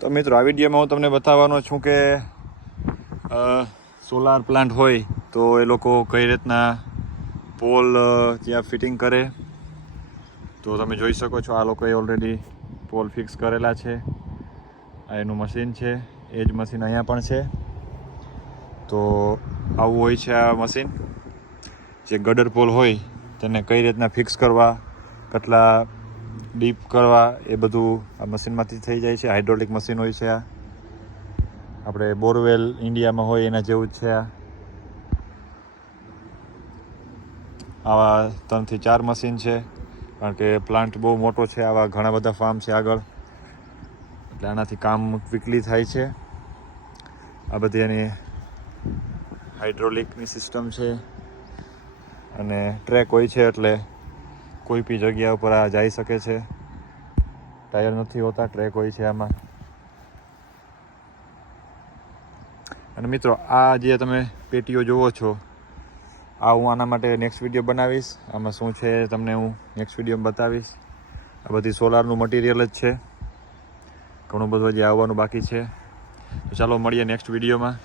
તો મિત્રો આ વિડીયોમાં હું તમને બતાવવાનો છું કે સોલાર પ્લાન્ટ હોય તો એ લોકો કઈ રીતના પોલ ત્યાં ફિટિંગ કરે. તો તમે જોઈ શકો છો આ લોકોએ ઓલરેડી પોલ ફિક્સ કરેલા છે. આ એનું મશીન છે, એ જ મશીન અહીંયા પણ છે. તો આવું હોય છે આ મશીન. જે ગડર પોલ હોય તેને કઈ રીતના ફિક્સ કરવા, કેટલા ડીપ કરવા, એ બધું આ મશીનમાંથી થઈ જાય છે. હાઇડ્રોલિક મશીન હોય છે આ. આપણે બોરવેલ ઇન્ડિયામાં હોય એના જેવું જ છે આ. આવા 3 થી 4 મશીન છે, કારણ કે પ્લાન્ટ બહુ મોટો છે. આવા ઘણા બધા ફાર્મ છે આગળ, એટલે આનાથી કામ ક્વિકલી થાય છે. આ બધી એની હાઇડ્રોલિકની સિસ્ટમ છે, અને ટ્રેક હોય છે એટલે કોઈ બી જગ્યા ઉપર આ જઈ શકે છે. ટાયર નથી હોતા, ટ્રેક હોય છે આમાં. અને મિત્રો આ જે તમે પેટીઓ જુઓ છો, આ હું આના માટે નેક્સ્ટ વિડીયો બનાવીશ. આમાં શું છે તમને હું નેક્સ્ટ વિડીયોમાં બતાવીશ. આ બધી સોલારનું મટીરિયલ જ છે. ઘણું બધું હજી આવવાનું બાકી છે. તો ચાલો મળીએ નેક્સ્ટ વિડીયોમાં.